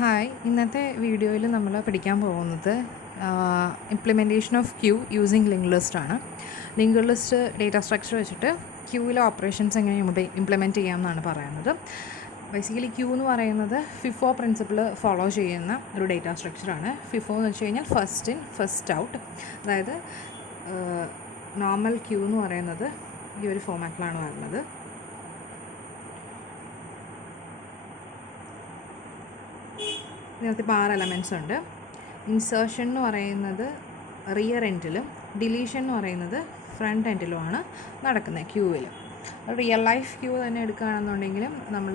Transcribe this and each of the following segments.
Hi, ഇന്നത്തെ വീഡിയോയിൽ നമ്മൾ പഠിക്കാൻ പോകുന്നത് implementation of queue using link list ആണ്. ലിങ്ക് ലിസ്റ്റ് ഡേറ്റ സ്ട്രക്ചർ വെച്ചിട്ട് ക്യൂവിലെ ഓപ്പറേഷൻസ് എങ്ങനെ ഇംപ്ലിമെൻറ്റ് ചെയ്യാമെന്നാണ് പറയുന്നത്. ബേസിക്കലി ക്യൂ എന്ന് പറയുന്നത് ഫിഫോ പ്രിൻസിപ്പിൾ ഫോളോ ചെയ്യുന്ന ഒരു ഡേറ്റ സ്ട്രക്ചറാണ്. ഫിഫോ എന്ന് വെച്ച് കഴിഞ്ഞാൽ ഫസ്റ്റ് ഇൻ ഫസ്റ്റ് ഔട്ട്. അതായത് നോർമൽ ക്യൂ എന്ന് പറയുന്നത് ഈ ഒരു ഫോമാറ്റിലാണ് വരുന്നത്. ഇതിനകത്ത് ഇപ്പോൾ 6 എലമെൻറ്റ്സ് ഉണ്ട്. ഇൻസേർഷൻ എന്ന് പറയുന്നത് റിയർ എൻഡിലും ഡിലീഷൻ എന്ന് പറയുന്നത് ഫ്രണ്ട് എൻഡിലുമാണ് നടക്കുന്നത് ക്യൂവിൽ. റിയൽ ലൈഫ് ക്യൂ തന്നെ എടുക്കുകയാണെന്നുണ്ടെങ്കിലും നമ്മൾ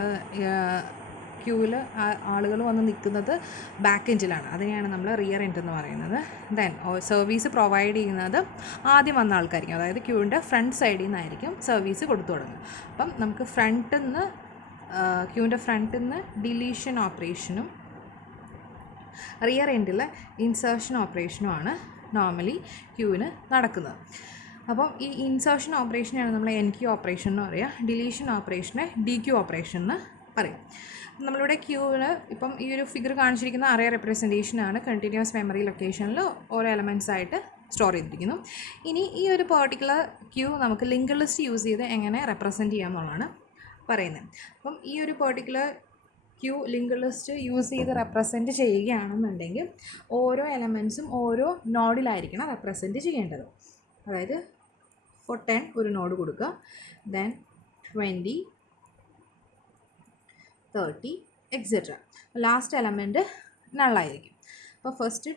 ക്യൂവിൽ ആളുകൾ വന്ന് നിൽക്കുന്നത് ബാക്ക് എൻഡിലാണ്. അതിനെയാണ് നമ്മൾ റിയർ എൻഡ് എന്ന് പറയുന്നത്. ദെൻ സർവീസ് പ്രൊവൈഡ് ചെയ്യുന്നത് ആദ്യം വന്ന ആൾക്കായിരിക്കും. അതായത് ക്യൂവിൻ്റെ ഫ്രണ്ട് സൈഡിൽ നിന്നായിരിക്കും സർവീസ് കൊടുത്തു തുടങ്ങുന്നത്. അപ്പം നമുക്ക് ക്യൂവിൻ്റെ ഫ്രണ്ടിൽ നിന്ന് ഡിലീഷൻ ഓപ്പറേഷനും റിയർ എൻഡിൽ ഇൻസേർഷൻ ഓപ്പറേഷനുമാണ് നോർമലി ക്യൂവിന് നടക്കുന്നത്. അപ്പം ഈ ഇൻസേർഷൻ ഓപ്പറേഷനാണ് നമ്മൾ എൻ ക്യൂ ഓപ്പറേഷൻ എന്ന് പറയുക. ഡിലീഷൻ ഓപ്പറേഷനെ ഡി ക്യൂ ഓപ്പറേഷൻ എന്ന് പറയും. നമ്മളിവിടെ ക്യൂവിൽ ഇപ്പം ഈ ഒരു ഫിഗർ കാണിച്ചിരിക്കുന്ന അറേ റെപ്രസെൻറ്റേഷനാണ്. കണ്ടിന്യൂസ് മെമ്മറി ലൊക്കേഷനിൽ ഓരോ എലമെൻറ്റ്സ് ആയിട്ട് സ്റ്റോർ ചെയ്തിരിക്കുന്നു. ഇനി ഈ ഒരു പെർട്ടിക്കുലർ ക്യൂ നമുക്ക് ലിങ്ക് ലിസ്റ്റ് യൂസ് ചെയ്ത് എങ്ങനെ റെപ്രസെൻറ്റ് ചെയ്യാം എന്നുള്ളതാണ് പറയുന്നത്. അപ്പം ഈ ഒരു particular queue link list use ചെയ്ത് റെപ്രസെൻറ്റ് ചെയ്യുകയാണെന്നുണ്ടെങ്കിൽ ഓരോ എലമെൻറ്റ്സും ഓരോ നോഡിലായിരിക്കണം റെപ്രസെൻറ്റ് ചെയ്യേണ്ടത്. അതായത് ഫോർ 10 ഒരു നോഡ് കൊടുക്കുക, ദെൻ 20, 30 എക്സെട്ര. ലാസ്റ്റ് എലമെൻറ്റ് നള്ളായിരിക്കും. അപ്പോൾ ഫസ്റ്റ്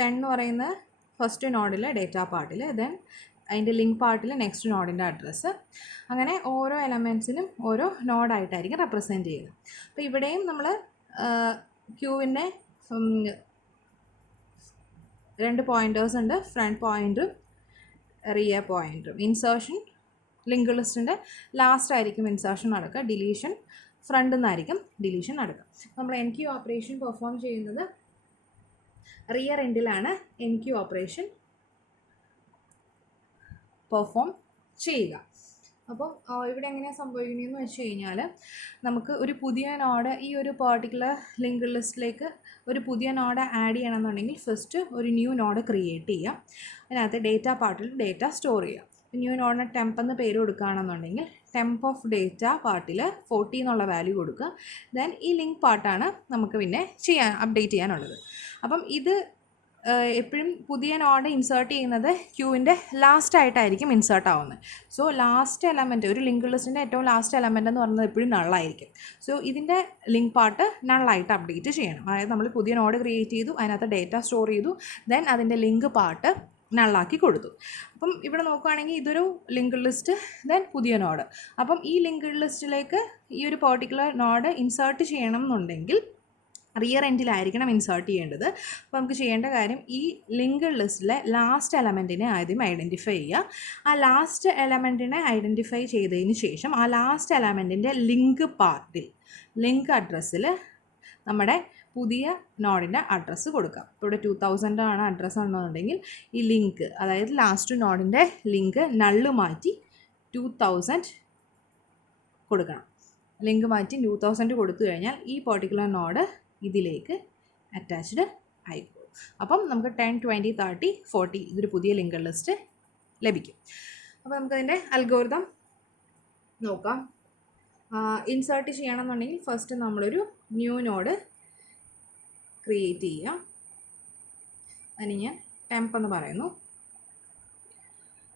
10 എന്ന് പറയുന്ന ഫസ്റ്റ് നോഡിൽ ഡേറ്റ പാർട്ടിൽ, ദെൻ അതിൻ്റെ ലിങ്ക് പാർട്ടിൽ നെക്സ്റ്റ് നോഡിൻ്റെ അഡ്രസ്സ്, അങ്ങനെ ഓരോ എലമെൻറ്റ്സിനും ഓരോ നോഡായിട്ടായിരിക്കും റെപ്രസെൻറ്റ് ചെയ്യുന്നത്. അപ്പോൾ ഇവിടെയും നമ്മൾ ക്യൂവിൻ്റെ 2 പോയിൻറ്റേഴ്സ് ഉണ്ട്, ഫ്രണ്ട് പോയിൻറ്ററും റിയർ പോയിൻറ്ററും. ഇൻസേർഷൻ ലിങ്ക് ലിസ്റ്റിൻ്റെ ലാസ്റ്റ് ആയിരിക്കും ഇൻസേർഷൻ നടക്കുക, ഡിലീഷൻ ഫ്രണ്ടിൽ നിന്നായിരിക്കും ഡിലീഷൻ നടക്കുക. നമ്മൾ എൻ ക്യൂ ഓപ്പറേഷൻ പെർഫോം ചെയ്യുന്നത് റിയർ എൻഡിലാണ് എൻ ക്യൂ ഓപ്പറേഷൻ പെർഫോം ചെയ്യുക. അപ്പോൾ ഇവിടെ എങ്ങനെയാണ് സംഭവിക്കുന്നതെന്ന് വെച്ച് കഴിഞ്ഞാൽ നമുക്ക് ഒരു പുതിയ നോഡ് ഈ ഒരു പെർട്ടിക്കുലർ ലിങ്ക് ലിസ്റ്റിലേക്ക് ഒരു പുതിയ നോഡ് ആഡ് ചെയ്യണമെന്നുണ്ടെങ്കിൽ ഫസ്റ്റ് ഒരു ന്യൂ നോഡ് ക്രിയേറ്റ് ചെയ്യാം. അതിനകത്ത് ഡേറ്റ പാർട്ടിൽ ഡേറ്റ സ്റ്റോർ ചെയ്യാം. ന്യൂ നോഡിന് ടെമ്പ് എന്ന് പേര് കൊടുക്കുകയാണെന്നുണ്ടെങ്കിൽ ടെമ്പ് ഓഫ് ഡേറ്റ പാർട്ടിൽ 40 എന്നുള്ള വാല്യൂ കൊടുക്കുക. ദെൻ ഈ ലിങ്ക് പാർട്ടാണ് നമുക്ക് പിന്നെ അപ്ഡേറ്റ് ചെയ്യാനുള്ളത്. അപ്പം ഇത് എപ്പോഴും പുതിയ നോഡ് ഇൻസേർട്ട് ചെയ്യുന്നത് ക്യൂവിൻ്റെ ലാസ്റ്റ് ആയിട്ടായിരിക്കും ഇൻസേർട്ട് ആവുന്നത്. സോ ലാസ്റ്റ് എലമെൻറ്റ്, ഒരു ലിങ്ക് ലിസ്റ്റിൻ്റെ ഏറ്റവും ലാസ്റ്റ് എലമെൻറ്റ് എന്ന് പറയുന്നത് എപ്പോഴും നള്ളായിരിക്കും. സോ ഇതിൻ്റെ ലിങ്ക് പാർട്ട് നള്ളായിട്ട് അപ്ഡേറ്റ് ചെയ്യണം. അതായത് നമ്മൾ പുതിയ നോഡ് ക്രിയേറ്റ് ചെയ്തു, അതിനകത്ത് ഡേറ്റ സ്റ്റോർ ചെയ്തു, ദെൻ അതിൻ്റെ ലിങ്ക് പാർട്ട് നള്ളാക്കി കൊടുത്തു. അപ്പം ഇവിടെ നോക്കുകയാണെങ്കിൽ ഇതൊരു ലിങ്ക് ലിസ്റ്റ്, ദെൻ പുതിയ നോഡ്. അപ്പം ഈ ലിങ്ക് ലിസ്റ്റിലേക്ക് ഈ ഒരു പെർട്ടിക്കുലർ നോഡ് ഇൻസേർട്ട് ചെയ്യണം എന്നുണ്ടെങ്കിൽ റിയർ എൻഡിലായിരിക്കണം ഇൻസേർട്ട് ചെയ്യേണ്ടത്. അപ്പോൾ നമുക്ക് ചെയ്യേണ്ട കാര്യം ഈ ലിങ്ക് ലിസ്റ്റിലെ ലാസ്റ്റ് എലമെൻറ്റിനെ ആദ്യം ഐഡൻറ്റിഫൈ ചെയ്യുക. ആ ലാസ്റ്റ് എലമെൻറ്റിനെ ഐഡൻറ്റിഫൈ ചെയ്തതിന് ശേഷം ആ ലാസ്റ്റ് എലമെൻറ്റിൻ്റെ ലിങ്ക് പാർട്ടിൽ, ലിങ്ക് അഡ്രസ്സിൽ നമ്മുടെ പുതിയ നോഡിൻ്റെ അഡ്രസ്സ് കൊടുക്കുക. ഇപ്പോൾ ഇവിടെ 2000 ആണ് അഡ്രസ്സ് ഉണ്ടെന്നുണ്ടെങ്കിൽ ഈ ലിങ്ക്, അതായത് ലാസ്റ്റ് നോഡിൻ്റെ ലിങ്ക് നള്ള് മാറ്റി 2000 കൊടുക്കണം. ലിങ്ക് മാറ്റി 2000 കൊടുത്തു കഴിഞ്ഞാൽ ഈ പെർട്ടിക്കുലർ നോഡ് ഇതിലേക്ക് അറ്റാച്ച്ഡ് ആയിക്കോളും. അപ്പം നമുക്ക് 10, 20, 30, 40 ഇതൊരു പുതിയ ലിങ്ക് ലിസ്റ്റ് ലഭിക്കും. അപ്പോൾ നമുക്കതിൻ്റെ അൽഗോരിതം നോക്കാം. ഇൻസേർട്ട് ചെയ്യണമെന്നുണ്ടെങ്കിൽ ഫസ്റ്റ് നമ്മളൊരു ന്യൂ നോഡ് ക്രിയേറ്റ് ചെയ്യാം. അതിന് ഞാൻ ടെമ്പ് എന്ന് പറയുന്നു.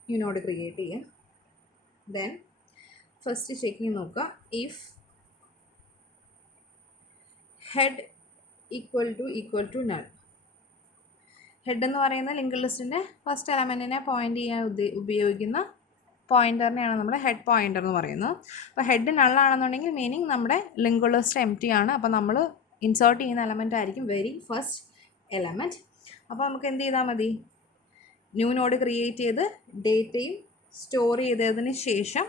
ന്യൂ നോഡ് ക്രിയേറ്റ് ചെയ്യാം. ദെൻ ഫസ്റ്റ് ചെക്കിങ് നോക്കുക, if head equal to null. Head എന്ന് പറയുന്ന ലിങ്ക് ലിസ്റ്റിൻ്റെ ഫസ്റ്റ് എലമെൻറ്റിനെ പോയിൻ്റ് ചെയ്യാൻ ഉപയോഗിക്കുന്ന പോയിൻ്ററിനെയാണ് നമ്മൾ ഹെഡ് പോയിൻ്റർ എന്ന് പറയുന്നത്. അപ്പോൾ ഹെഡ് നള്ളാണെന്നുണ്ടെങ്കിൽ മീനിങ് നമ്മുടെ ലിങ്ക് ലിസ്റ്റ് എംപ്റ്റി ആണ്. അപ്പോൾ നമ്മൾ ഇൻസേർട്ട് ചെയ്യുന്ന എലമെൻ്റ് ആയിരിക്കും വെരി ഫസ്റ്റ് എലമെൻറ്റ്. അപ്പോൾ നമുക്ക് എന്ത് ചെയ്താൽ മതി, ന്യൂ നോഡ് ക്രിയേറ്റ് ചെയ്ത് ഡേറ്റയും സ്റ്റോർ ചെയ്തതിന് ശേഷം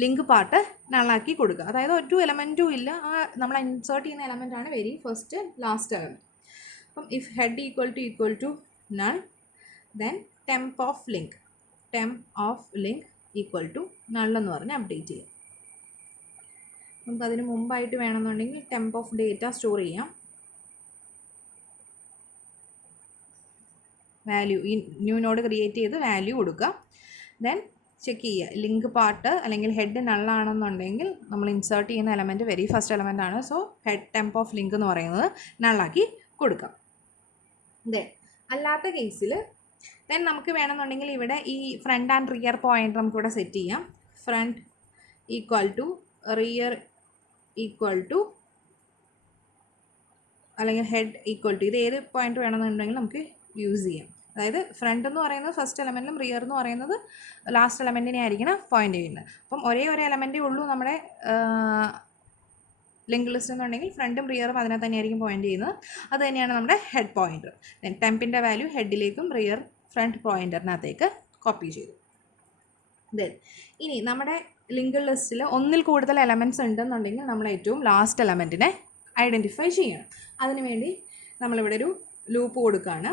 ലിങ്ക് പാർട്ട് നള്ളാക്കി കൊടുക്കുക. അതായത് ഒരു എലമെൻറ്റും ഇല്ല, ആ നമ്മൾ ഇൻസേർട്ട് ചെയ്യുന്ന എലമെൻറ്റാണ് വെരി ഫസ്റ്റ് ലാസ്റ്റ് എലമെൻറ്റ്. അപ്പം if head equal to null, then temp of link equal to null എന്ന് പറഞ്ഞ് അപ്ഡേറ്റ് ചെയ്യുക. നമുക്കതിന് മുമ്പായിട്ട് വേണമെന്നുണ്ടെങ്കിൽ ടെംപ് ഓഫ് ഡേറ്റ സ്റ്റോർ ചെയ്യാം. വാല്യൂ ഈ ന്യൂ നോഡ് ക്രിയേറ്റ് ചെയ്ത് വാല്യൂ കൊടുക്കുക. ദെൻ ചെക്ക് ചെയ്യുക ലിങ്ക് പാർട്ട് അല്ലെങ്കിൽ ഹെഡ് നള്ളാണെന്നുണ്ടെങ്കിൽ നമ്മൾ ഇൻസേർട്ട് ചെയ്യുന്ന എലമെൻറ്റ് വെരി ഫസ്റ്റ് എലമെൻ്റ് ആണ്. So head temp of link എന്ന് പറയുന്നത് നള്ളാക്കി കൊടുക്കാം. ദെൻ അല്ലാത്ത കേസിൽ ദെൻ നമുക്ക് വേണമെന്നുണ്ടെങ്കിൽ ഇവിടെ ഈ ഫ്രണ്ട് ആൻഡ് റിയർ പോയിൻ്റ് നമുക്കിവിടെ സെറ്റ് ചെയ്യാം. Front equal to rear equal to അല്ലെങ്കിൽ ഹെഡ് ഈക്വൽ ടു, ഇത് ഏത് പോയിൻ്റ് വേണമെന്നുണ്ടെങ്കിൽ നമുക്ക് യൂസ് ചെയ്യാം. അതായത് ഫ്രണ്ട് എന്ന് പറയുന്നത് ഫസ്റ്റ് എലമെൻറ്റിലും റിയർ എന്ന് പറയുന്നത് ലാസ്റ്റ് എലമെൻറ്റിനെ ആയിരിക്കണം പോയിൻ്റ് ചെയ്യുന്നത്. അപ്പം ഒരേ ഒരു എലമെൻറ്റേ ഉള്ളൂ നമ്മുടെ ലിങ്ക് ലിസ്റ്റ് എന്നുണ്ടെങ്കിൽ ഫ്രണ്ടും റിയറും അതിനെ തന്നെയായിരിക്കും പോയിൻ്റ് ചെയ്യുന്നത്. അത് തന്നെയാണ് നമ്മുടെ ഹെഡ് പോയിൻ്റർ. ദെൻ ടെംപിൻ്റെ വാല്യൂ ഹെഡിലേക്കും റിയർ ഫ്രണ്ട് പോയിൻ്ററിനകത്തേക്ക് കോപ്പി ചെയ്തു. ദെൻ ഇനി നമ്മുടെ ലിങ്ക് ലിസ്റ്റിൽ ഒന്നിൽ കൂടുതൽ എലമെൻറ്റ്സ് ഉണ്ടെന്നുണ്ടെങ്കിൽ നമ്മൾ ഏറ്റവും ലാസ്റ്റ് എലമെൻറ്റിനെ ഐഡൻറ്റിഫൈ ചെയ്യണം. അതിനുവേണ്ടി നമ്മളിവിടെ ഒരു ലൂപ്പ് കൊടുക്കുകയാണ്.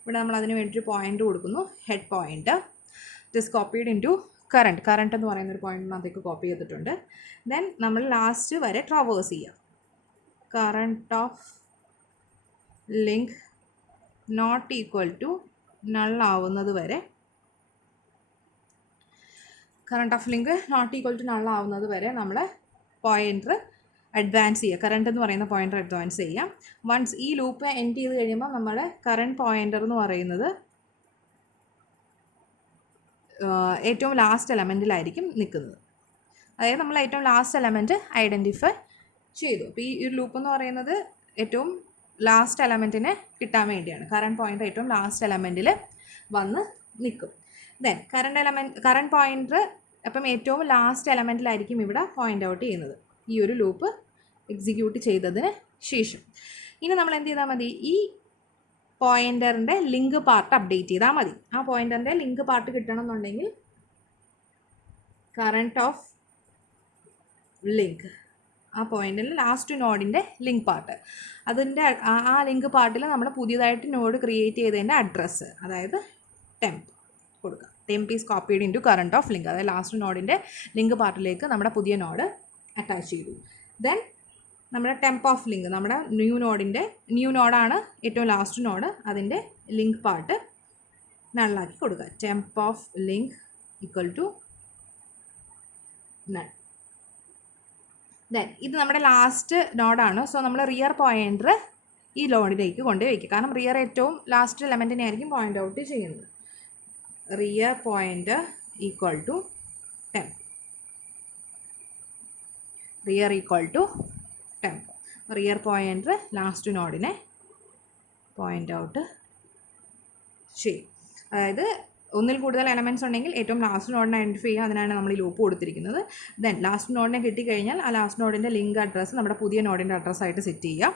ഇവിടെ നമ്മൾ അതിന് വേണ്ടി ഒരു പോയിൻ്റ് കൊടുക്കുന്നു, head point. It is copied into current എന്ന് പറയുന്ന ഒരു പോയിൻറ്റിനകത്തേക്ക് കോപ്പി ചെയ്തിട്ടുണ്ട്. ദെൻ നമ്മൾ ലാസ്റ്റ് വരെ ട്രാവേഴ്സ് ചെയ്യാം. Current of link not equal to null ആവുന്നത് വരെ, current of link not equal to null ആവുന്നത് വരെ നമ്മൾ പോയിൻ്റർ അഡ്വാൻസ് ചെയ്യുക. കറണ്ട് എന്ന് പറയുന്ന പോയിൻ്റർ അഡ്വാൻസ് ചെയ്യാം. വൺസ് ഈ ലൂപ്പ് എൻഡ് ചെയ്ത് കഴിയുമ്പോൾ നമ്മുടെ കറണ്ട് പോയിൻ്റർ എന്ന് പറയുന്നത് ഏറ്റവും ലാസ്റ്റ് എലമെൻറ്റിലായിരിക്കും നിൽക്കുന്നത്. അതായത് നമ്മൾ ഏറ്റവും ലാസ്റ്റ് എലമെൻറ്റ് ഐഡൻറ്റിഫൈ ചെയ്തു. അപ്പോൾ ഈ ഒരു ലൂപ്പ് എന്ന് പറയുന്നത് ഏറ്റവും ലാസ്റ്റ് എലമെൻറ്റിനെ കിട്ടാൻ വേണ്ടിയാണ്. കറണ്ട് പോയിൻ്റർ ഏറ്റവും ലാസ്റ്റ് എലമെൻറ്റിൽ വന്ന് നിൽക്കും. ദെൻ കറണ്ട് പോയിൻ്റർ അപ്പം ഏറ്റവും ലാസ്റ്റ് എലമെൻറ്റിലായിരിക്കും ഇവിടെ പോയിൻ്റ് ഔട്ട് ചെയ്യുന്നത് ഈ ഒരു ലൂപ്പ് എക്സിക്യൂട്ട് ചെയ്തതിന് ശേഷം. ഇനി നമ്മൾ എന്ത് ചെയ്താൽ മതി, ഈ പോയിൻ്ററിൻ്റെ ലിങ്ക് പാർട്ട് അപ്ഡേറ്റ് ചെയ്താൽ മതി. ആ പോയിൻ്ററിൻ്റെ ലിങ്ക് പാർട്ട് കിട്ടണമെന്നുണ്ടെങ്കിൽ കറണ്ട് ഓഫ് ലിങ്ക്, ആ പോയിൻ്റിൽ ലാസ്റ്റ് നോഡിൻ്റെ ലിങ്ക് പാർട്ട്, അതിൻ്റെ ആ ലിങ്ക് പാർട്ടിൽ നമ്മൾ പുതിയതായിട്ട് നോഡ് ക്രിയേറ്റ് ചെയ്തതിൻ്റെ അഡ്രസ്സ്, അതായത് ടെംപ് കൊടുക്കുക. Temp is copied into current of link, അതായത് ലാസ്റ്റ് നോഡിൻ്റെ ലിങ്ക് പാർട്ടിലേക്ക് നമ്മുടെ പുതിയ നോഡ് അറ്റാച്ച് ചെയ്തു. ദെൻ നമ്മുടെ ടെംപ് ഓഫ് ലിങ്ക്, നമ്മുടെ ന്യൂ നോഡാണ് ഏറ്റവും ലാസ്റ്റ് നോഡ്, അതിൻ്റെ ലിങ്ക് പാർട്ട് നള്ളാക്കി കൊടുക്കുക. Temp of link equal to null. Then ഇത് നമ്മുടെ ലാസ്റ്റ് നോഡാണ്. സോ നമ്മൾ റിയർ പോയിൻ്റർ ഈ നോഡിലേക്ക് കൊണ്ടുപോയി വയ്ക്കുക. കാരണം റിയർ ഏറ്റവും ലാസ്റ്റ് എലമെൻറ്റിനെ ആയിരിക്കും പോയിൻ്റ് ഔട്ട് ചെയ്യുന്നത്. Rear pointer equal to temp, rear equal to temp. Rear pointer last നോഡിനെ പോയിൻ്റ് ഔട്ട് ചെയ്യും. അതായത് ഒന്നിൽ കൂടുതൽ എലമെൻറ്റ്സ് ഉണ്ടെങ്കിൽ ഏറ്റവും ലാസ്റ്റ് നോഡിനെ ഐഡൻറ്റിഫൈ ചെയ്യുക. അതിനാണ് നമ്മൾ ഈ ലൂപ്പ് കൊടുത്തിരിക്കുന്നത്. ദെൻ ലാസ്റ്റ് നോഡിനെ കിട്ടിക്കഴിഞ്ഞാൽ ആ ലാസ്റ്റ് നോഡിൻ്റെ ലിങ്ക് അഡ്രസ്സ് നമ്മുടെ പുതിയ നോഡിൻ്റെ അഡ്രസ്സായിട്ട് സെറ്റ് ചെയ്യുക.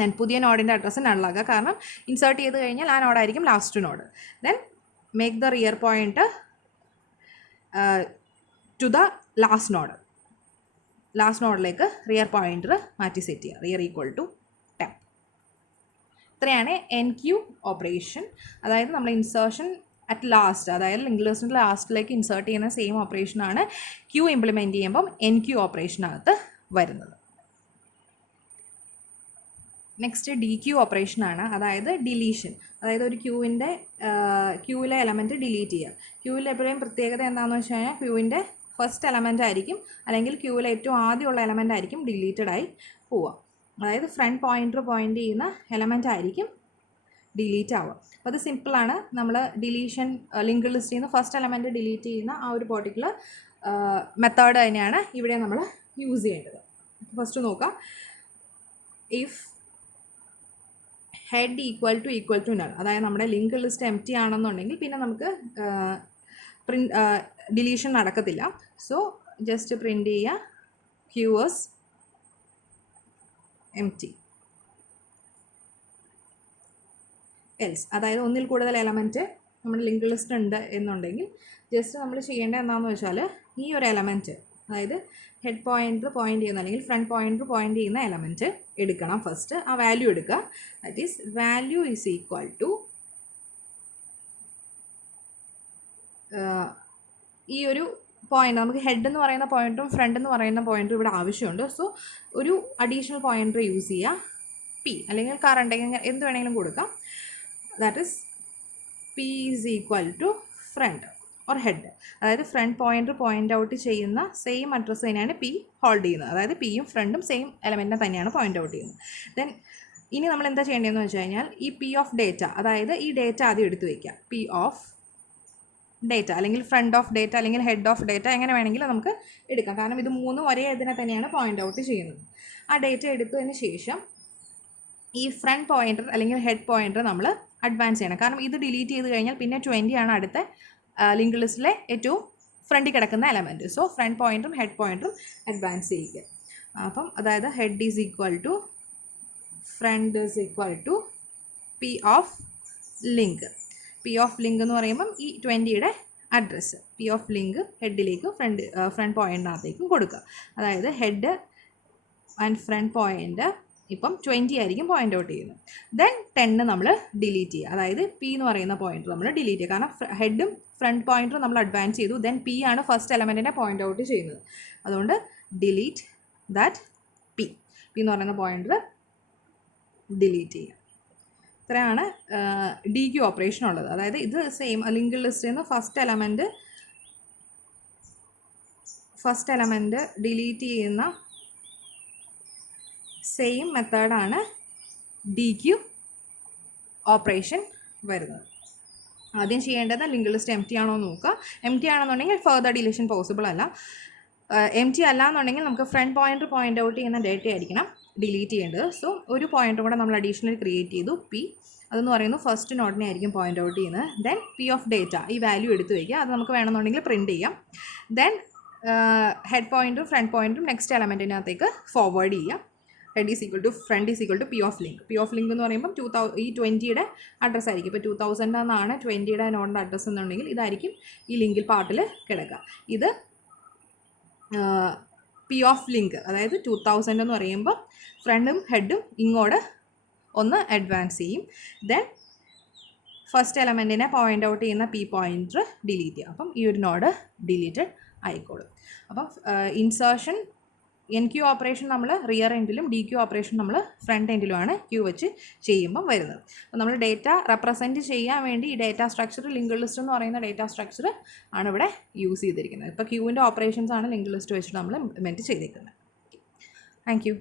ദെൻ പുതിയ നോഡിൻ്റെ അഡ്രസ്സ് നള്ളാക്കുക, കാരണം ഇൻസേർട്ട് ചെയ്ത് കഴിഞ്ഞാൽ ആ നോഡായിരിക്കും last node. Then make the rear pointer to the last node. Last നോഡിലേക്ക് റിയർ പോയിൻ്റർ മാറ്റി സെറ്റ് ചെയ്യുക. Rear equal to temp. ഇത്രയാണ് NQ ഓപ്പറേഷൻ. അതായത് നമ്മൾ ഇൻസേർഷൻ അറ്റ് ലാസ്റ്റ്, അതായത് ലിങ്ക് ലിസ്റ്റിൻ്റെ ലാസ്റ്റിലേക്ക് ഇൻസേർട്ട് ചെയ്യുന്ന സെയിം ഓപ്പറേഷനാണ് Q ഇംപ്ലിമെൻറ്റ് ചെയ്യുമ്പം NQ ഓപ്പറേഷനകത്ത് വരുന്നത്. നെക്സ്റ്റ് DQ ഓപ്പറേഷനാണ്, അതായത് ഡിലീഷൻ. അതായത് ഒരു ക്യൂവിലെ എലമെൻറ്റ് ഡിലീറ്റ് ചെയ്യുക. ക്യൂവിൽ എപ്പോഴും പ്രത്യേകത എന്താണെന്ന് വെച്ച് കഴിഞ്ഞാൽ ക്യൂവിൻ്റെ ഫസ്റ്റ് എലമെൻ്റ് ആയിരിക്കും, അല്ലെങ്കിൽ ക്യൂവിലെ ഏറ്റവും ആദ്യമുള്ള എലമെൻ്റ് ആയിരിക്കും ഡിലീറ്റഡ് ആയി പോവുക. അതായത് ഫ്രണ്ട് പോയിൻ്റർ പോയിൻ്റ് ചെയ്യുന്ന എലമെൻ്റ് ആയിരിക്കും ഡിലീറ്റ് ആവുക. അപ്പോൾ അത് സിമ്പിളാണ്. നമ്മൾ ഡിലീഷൻ ലിങ്ക് ലിസ്റ്റിൽ നിന്ന് ഫസ്റ്റ് എലമെൻറ്റ് ഡിലീറ്റ് ചെയ്യുന്ന ആ ഒരു പർട്ടിക്കുലർ മെത്തേഡ് തന്നെയാണ് ഇവിടെ നമ്മൾ യൂസ് ചെയ്യേണ്ടത്. ഫസ്റ്റ് നോക്കാം. If head equal to null, അതായത് നമ്മുടെ ലിങ്ക് ലിസ്റ്റ് എംപ്റ്റി ആണെന്നുണ്ടെങ്കിൽ പിന്നെ നമുക്ക് ഡിലീഷൻ നടക്കത്തില്ല. സോ ജസ്റ്റ് പ്രിൻ്റ് ചെയ്യുക ക്യൂവേഴ്സ് എംപ്റ്റി എൽസ്. അതായത് ഒന്നിൽ കൂടുതൽ എലമെൻറ്റ് നമ്മുടെ ലിങ്ക് ലിസ്റ്റ് ഉണ്ട് എന്നുണ്ടെങ്കിൽ ജസ്റ്റ് നമ്മൾ ചെയ്യേണ്ടത് എന്താണെന്ന് വെച്ചാൽ ഈ ഒരു എലമെൻറ്റ്, അതായത് ഹെഡ് പോയിൻ്റർ പോയിൻ്റ് ചെയ്യുന്ന അല്ലെങ്കിൽ ഫ്രണ്ട് പോയിൻ്റർ പോയിൻ്റ് ചെയ്യുന്ന എലമെൻറ്റ് എടുക്കണം. ഫസ്റ്റ് ആ വാല്യൂ എടുക്കുക. That is value is equal to ഈ ഒരു പോയിൻ്റ് നമുക്ക് ഹെഡ് എന്ന് പറയുന്ന പോയിൻറ്റും ഫ്രണ്ട് എന്ന് പറയുന്ന പോയിൻറ്റും ഇവിടെ ആവശ്യമുണ്ട്. സോ ഒരു അഡീഷണൽ പോയിൻ്റർ യൂസ് ചെയ്യുക, പി അല്ലെങ്കിൽ കറണ്ട് എന്ത് വേണമെങ്കിലും കൊടുക്കാം. That is P is equal to front or head. അതായത് ഫ്രണ്ട് പോയിൻ്റർ പോയിൻ്റ് ഔട്ട് ചെയ്യുന്ന സെയിം അഡ്രസ്സ് തന്നെയാണ് പി ഹോൾഡ് ചെയ്യുന്നത്. അതായത് പിയും ഫ്രണ്ടും സെയിം എലമെൻറ്റിനെ തന്നെയാണ് പോയിൻ്റ് ഔട്ട് ചെയ്യുന്നത്. ദെൻ ഇനി നമ്മൾ എന്താ ചെയ്യേണ്ടതെന്ന് വെച്ച് കഴിഞ്ഞാൽ ഈ പി ഓഫ് ഡേറ്റ, അതായത് ഈ ഡേറ്റ ആദ്യം എടുത്ത് വയ്ക്കുക. പി ഓഫ് ഡേറ്റ അല്ലെങ്കിൽ ഫ്രണ്ട് ഓഫ് ഡേറ്റ അല്ലെങ്കിൽ ഹെഡ് ഓഫ് ഡേറ്റ എങ്ങനെ വേണമെങ്കിലും നമുക്ക് എടുക്കാം. കാരണം ഇത് മൂന്നും ഒരേ ഇതിനെ തന്നെയാണ് പോയിൻ്റ് ഔട്ട് ചെയ്യുന്നത്. ആ ഡേറ്റ എടുത്തതിന് ശേഷം ഈ ഫ്രണ്ട് പോയിൻ്റർ അല്ലെങ്കിൽ ഹെഡ് പോയിൻ്റർ നമ്മൾ അഡ്വാൻസ് ചെയ്യണം. കാരണം ഇത് ഡിലീറ്റ് ചെയ്ത് കഴിഞ്ഞാൽ പിന്നെ 20 ആണ് അടുത്ത ലിങ്ക് ലിസ്റ്റിലെ ഏറ്റവും ഫ്രണ്ടിൽ കിടക്കുന്ന എലമെൻറ്റ്. സോ ഫ്രണ്ട് പോയിൻ്ററും ഹെഡ് പോയിൻ്ററും അഡ്വാൻസ് ചെയ്യുക. അപ്പം അതായത് head is equal to front is equal to P of link. P of link എന്ന് പറയുമ്പം ഈ 20യുടെ അഡ്രസ്സ് പി ഓഫ് ലിങ്ക് ഹെഡിലേക്കും ഫ്രണ്ട് പോയിൻ്റിനകത്തേക്കും കൊടുക്കുക. അതായത് ഹെഡ് ആൻഡ് ഫ്രണ്ട് പോയിൻ്റ് ഇപ്പം 20 ആയിരിക്കും പോയിൻ്റ് ഔട്ട് ചെയ്യുന്നത്. ദെൻ 10 നമ്മൾ ഡിലീറ്റ് ചെയ്യുക. അതായത് പി എന്ന് പറയുന്ന പോയിൻ്റർ നമ്മൾ ഡിലീറ്റ് ചെയ്യുക. കാരണം ഹെഡും ഫ്രണ്ട് പോയിൻ്ററും നമ്മൾ അഡ്വാൻസ് ചെയ്തു. ദെൻ പി ആണ് ഫസ്റ്റ് എലമെൻറ്റിനെ പോയിൻ്റ് ഔട്ട് ചെയ്യുന്നത്. അതുകൊണ്ട് ഡിലീറ്റ് ദാറ്റ് പി എന്ന് പറയുന്ന പോയിൻ്റർ ഡിലീറ്റ് ചെയ്യുക. ഇത്രയാണ് ഡി ക്യു ഓപ്പറേഷൻ ഉള്ളത്. അതായത് ഇത് സെയിം ലിങ്ക് ലിസ്റ്റിൽ നിന്ന് ഫസ്റ്റ് എലമെൻറ്റ് ഡിലീറ്റ് ചെയ്യുന്ന സെയിം മെത്തേഡാണ് ഡി ക്യു ഓപ്പറേഷൻ വരുന്നത്. ആദ്യം ചെയ്യേണ്ടത് ലിങ്ക് ലിസ്റ്റ് എം ടി ആണോ എന്ന് നോക്കുക. എം ടി ആണെന്നുണ്ടെങ്കിൽ ഫർദർ ഡിലീഷൻ പോസിബിൾ അല്ല. എം ടി അല്ല എന്നുണ്ടെങ്കിൽ നമുക്ക് ഫ്രണ്ട് പോയിൻ്റർ പോയിൻ്റ് ഔട്ട് ചെയ്യുന്ന ഡേറ്റ ആയിരിക്കണം ഡിലീറ്റ് ചെയ്യേണ്ടത്. സോ ഒരു പോയിൻ്റർ കൂടെ നമ്മൾ അഡീഷണൽ ക്രിയേറ്റ് ചെയ്തു, പി. അതെന്ന് പറയുന്നത് ഫസ്റ്റ് നോട്ടിനെ ആയിരിക്കും പോയിൻ്റ് ഔട്ട് ചെയ്യുന്നത്. ദെൻ പി ഓഫ് ഡേറ്റ ഈ വാല്യൂ എടുത്ത് വയ്ക്കുക. അത് നമുക്ക് വേണമെന്നുണ്ടെങ്കിൽ പ്രിൻറ്റ് ചെയ്യാം. ദെൻ ഹെഡ് പോയിൻ്ററും ഫ്രണ്ട് പോയിൻ്ററും നെക്സ്റ്റ് എലമെൻറ്റിനകത്തേക്ക് ഫോർവേഡ് ചെയ്യുക. Head is equal to front is equal to P of link. P of link എന്ന് പറയുമ്പം ഈ 20യുടെ അഡ്രസ്സ് ആയിരിക്കും. ഇപ്പോൾ 2000 എന്നാണ് 20യുടെ നോഡിൻ്റെ അഡ്രസ്സ് എന്നുണ്ടെങ്കിൽ ഇതായിരിക്കും ഈ ലിങ്കിൽ പാർട്ടിൽ കിടക്കുക. ഇത് പി ഓഫ് ലിങ്ക്, അതായത് 2000 എന്ന് പറയുമ്പോൾ ഫ്രണ്ടും ഹെഡും ഇങ്ങോട്ട് ഒന്ന് അഡ്വാൻസ് ചെയ്യും. ദെൻ ഫസ്റ്റ് എലമെൻറ്റിനെ പോയിൻ്റ് ഔട്ട് ചെയ്യുന്ന പി പോയിൻ്റർ ഡിലീറ്റ് ചെയ്യുക. അപ്പം ഈ ഒരു നോഡ് ഡിലീറ്റഡ് ആയിക്കോളും. അപ്പം ഇൻസേർഷൻ എൻ ക്യു ഓപ്പറേഷൻ നമ്മൾ റിയർ എൻഡിലും ഡി ക്യു ഓപ്പറേഷൻ നമ്മൾ ഫ്രണ്ട് എൻഡിലുമാണ് ക്യൂ വെച്ച് ചെയ്യുമ്പം വരുന്നത്. അപ്പോൾ നമ്മൾ ഡേറ്റ റെപ്രസെൻറ്റ് ചെയ്യാൻ വേണ്ടി ഈ ഡേറ്റ സ്ട്രക്ചർ ലിങ്ക് ലിസ്റ്റ് എന്ന് പറയുന്ന ഡേറ്റ സ്ട്രക്ചർ ആണ് ഇവിടെ യൂസ് ചെയ്തിരിക്കുന്നത്. ഇപ്പോൾ ക്യൂവിൻ്റെ ഓപ്പറേഷൻസ് ആണ് ലിങ്ക് ലിസ്റ്റ് വെച്ചിട്ട് നമ്മൾ ഇംപ്ലിമെൻറ്റ് ചെയ്തിരിക്കുന്നത്. Thank you.